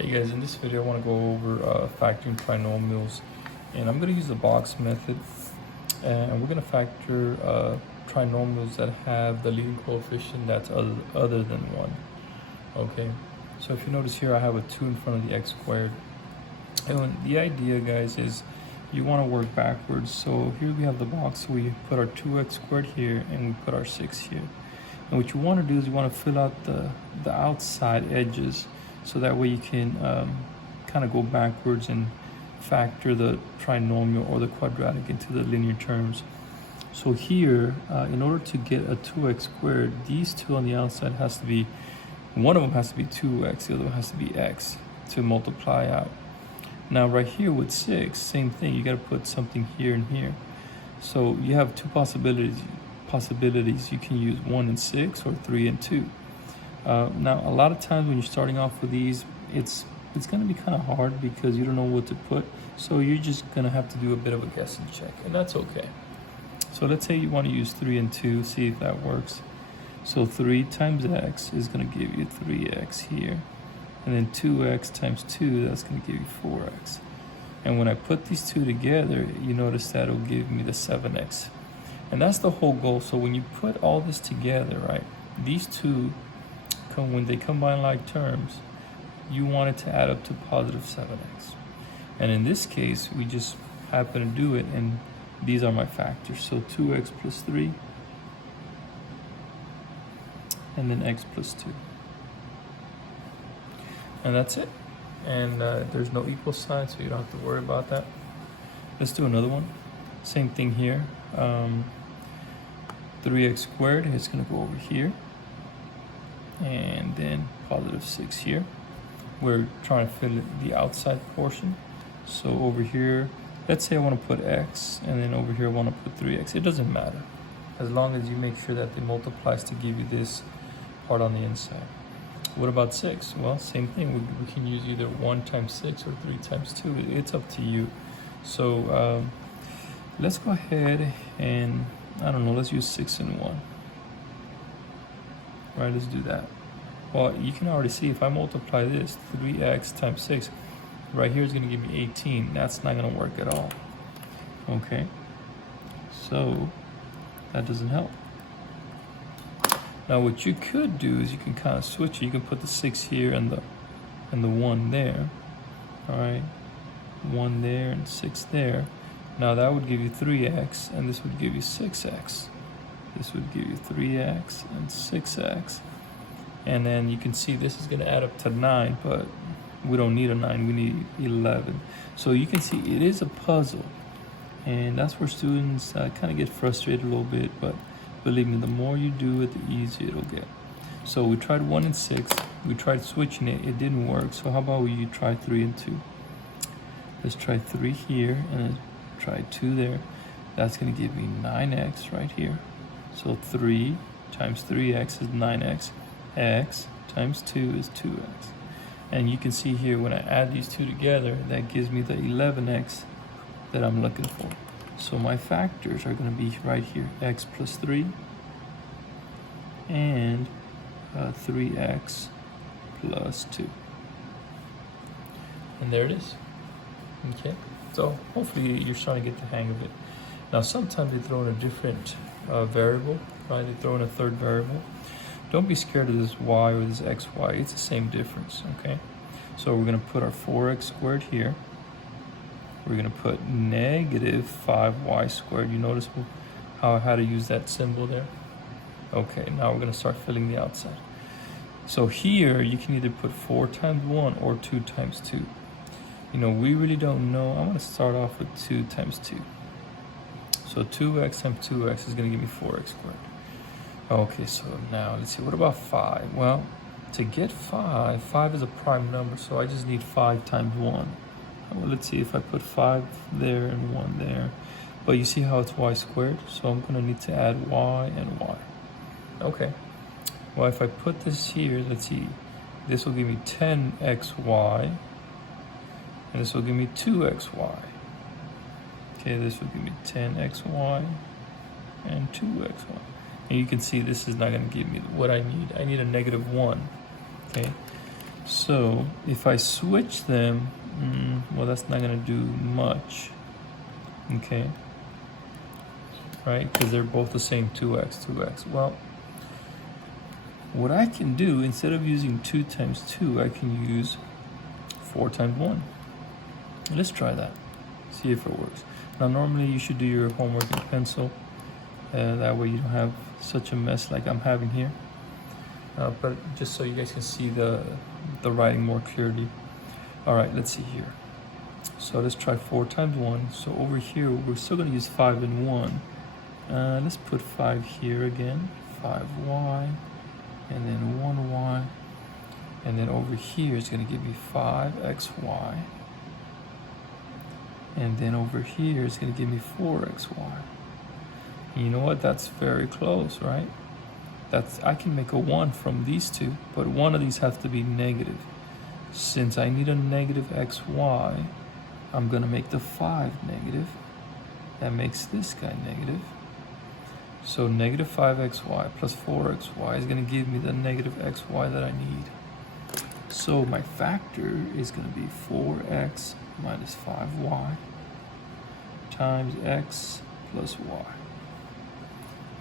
Hey guys, in this video I want to go over factoring trinomials, and I'm going to use the box method, and we're going to factor trinomials that have the leading coefficient that's other than 1. Okay, so if you notice here I have a 2 in front of the x squared, and the idea, guys, is you want to work backwards. So here we have the box, we put our 2x squared here and we put our 6 here, and what you want to do is you want to fill out the outside edges, so that way you can kind of go backwards and factor the trinomial or the quadratic into the linear terms. So here, in order to get a 2x squared, these two on the outside has to be, one of them has to be 2x, the other one has to be x to multiply out. Now right here with 6, same thing, you got to put something here and here. So you have two possibilities. You can use 1 and 6 or 3 and 2. Now a lot of times when you're starting off with these, it's going to be kind of hard because you don't know what to put, so you're just going to have to do a bit of a guessing check, and that's okay. So let's say you want to use 3 and 2, see if that works. So 3 times x is going to give you 3x here, and then 2x times 2, that's going to give you 4x. And when I put these two together, you notice that it'll give me the 7x. And that's the whole goal. So when you put all this together, right, these two, when they combine like terms, you want it to add up to positive 7x. And in this case, we just happen to do it, and these are my factors. So 2x plus 3, and then x plus 2. And that's it. And there's no equal sign, so you don't have to worry about that. Let's do another one. Same thing here. 3x squared is going to go over here, and then positive 6 here. We're trying to fill the outside portion. So over here, let's say I want to put x, and then over here I want to put 3x. It doesn't matter, as long as you make sure that they multiplies to give you this part on the inside. What about 6? Well, same thing. We can use either 1 times 6 or 3 times 2. It's up to you. So let's go ahead and, I don't know, let's use 6 and 1. Right, let's do that. Well, you can already see if I multiply this, 3x times 6, right here is going to give me 18. That's not going to work at all. Okay, so that doesn't help. Now what you could do is you can kind of switch it. You can put the 6 here and the 1 there. All right, 1 there and 6 there. Now that would give you 3x, and this would give you 6x. This would give you 3x and 6x. And then you can see this is going to add up to 9, but we don't need a 9, we need 11. So you can see it is a puzzle, and that's where students kind of get frustrated a little bit, but believe me, the more you do it, the easier it'll get. So we tried 1 and 6, we tried switching it, it didn't work. So how about you try 3 and 2? Let's try 3 here, and try 2 there. That's going to give me 9x right here. So 3 times 3x is 9x. X times 2 is 2x. And you can see here when I add these two together, that gives me the 11x that I'm looking for. So my factors are going to be right here, x plus 3 and 3x plus 2. And there it is. Okay, so hopefully you're starting to get the hang of it. Now sometimes they throw in a different variable, right? They throw in a third variable. Don't be scared of this y or this xy. It's the same difference, okay? So we're going to put our 4x squared here. We're going to put negative 5y squared. You notice how I had to use that symbol there? Okay, now we're going to start filling the outside. So here you can either put 4 times 1 or 2 times 2. You know, we really don't know. I'm going to start off with 2 times 2. So 2x times 2x is going to give me 4x squared. Okay, so now let's see, what about 5? Well, to get 5 is a prime number, so I just need 5 times 1. Well, let's see if I put 5 there and 1 there. But you see how it's y squared? So I'm going to need to add y and y. Okay. Well, if I put this here, let's see, this will give me 10xy, and this will give me 2xy. Okay, this will give me 10xy and 2xy. And you can see this is not going to give me what I need. I need a negative 1. Okay, So if I switch them, well, that's not gonna do much, okay? Right, because they're both the same, 2x, 2x. Well, what I can do, instead of using 2 times 2, I can use 4 times 1. Let's try that, see if it works. Now, normally you should do your homework in pencil, that way you don't have such a mess like I'm having here. But just so you guys can see the writing more clearly. All right, let's see here. So let's try 4 times 1. So over here, we're still gonna use 5 and 1. Let's put 5 here again, 5y, and then 1y. And then over here, it's gonna give me 5xy. And then over here, it's gonna give me 4xy. And you know what, that's very close, right? I can make a 1 from these two, but one of these has to be negative. Since I need a negative xy, I'm gonna make the 5 negative. That makes this guy negative. So negative 5xy plus 4xy is gonna give me the negative xy that I need. So my factor is gonna be 4x minus 5y times x plus y.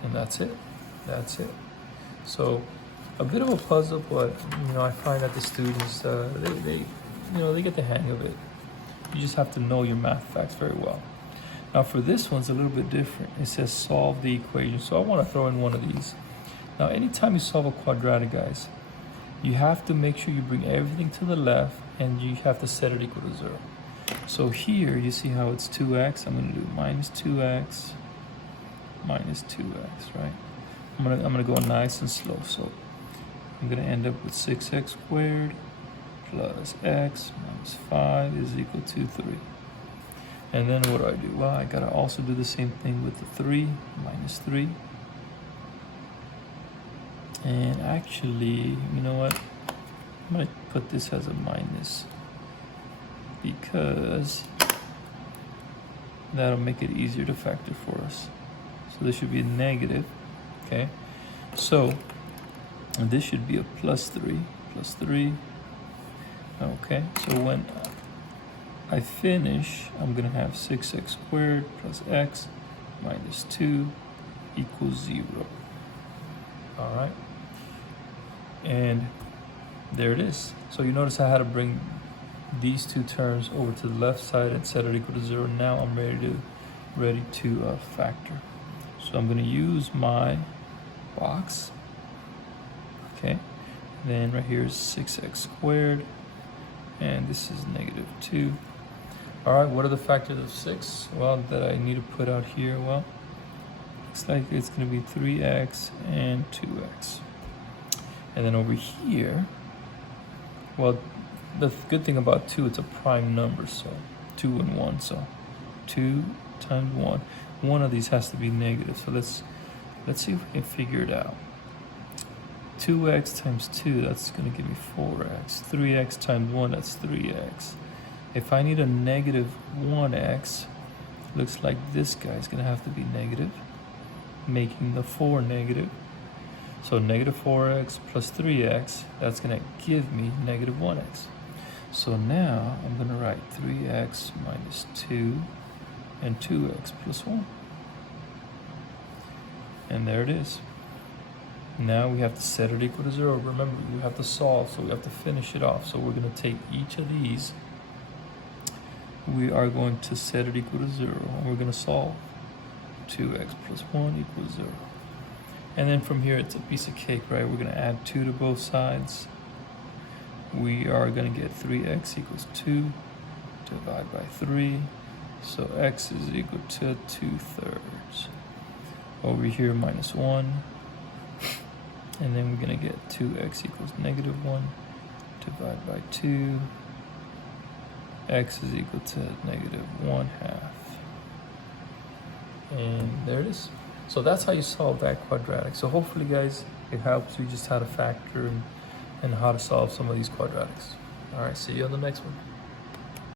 And that's it, that's it. So a bit of a puzzle, but I find that the students, they get the hang of it. You just have to know your math facts very well. Now for this one's a little bit different. It says solve the equation. So I want to throw in one of these. Now anytime you solve a quadratic, guys, you have to make sure you bring everything to the left and you have to set it equal to 0. So here you see how it's 2x. I'm going to do minus 2x minus 2x, right? I'm gonna go nice and slow. So I'm gonna end up with 6x squared plus x minus 5 is equal to 3. And then what do? Well, I gotta also do the same thing with the 3 minus 3. And actually, you know what? I'm gonna put this as a minus because that'll make it easier to factor for us. So this should be a negative. Okay, so this should be a plus 3. Okay, so when I finish, I'm gonna have 6x squared plus x minus 2 equals 0. All right, and there it is. So you notice I had to bring these two terms over to the left side and set it equal to 0. Now I'm ready to factor. So I'm gonna use my box, okay, then right here is 6x squared, and this is negative 2. All right, what are the factors of 6? Well, that I need to put out here, well, looks like it's going to be 3x and 2x. And then over here, well, the good thing about 2, it's a prime number, so 2 and 1, so 2 times 1. One of these has to be negative, so let's see if we can figure it out. 2x times 2, that's going to give me 4x. 3x times 1, that's 3x. If I need a negative 1x, looks like this guy's going to have to be negative, making the 4 negative. So negative 4x plus 3x, that's going to give me negative 1x. So now I'm going to write 3x minus 2 and 2x plus 1. And there it is. Now we have to set it equal to 0. Remember, we have to solve, so we have to finish it off. So we're going to take each of these. We are going to set it equal to 0. And we're going to solve. 2x plus 1 equals 0. And then from here, it's a piece of cake, right? We're going to add 2 to both sides. We are going to get 3x equals 2. Divide by 3. So x is equal to 2/3. Over here, minus 1. And then we're going to get 2x equals negative 1. Divide by 2. X is equal to negative 1/2. And there it is. So that's how you solve that quadratic. So hopefully, guys, it helps you just how to factor and how to solve some of these quadratics. All right, see you on the next one.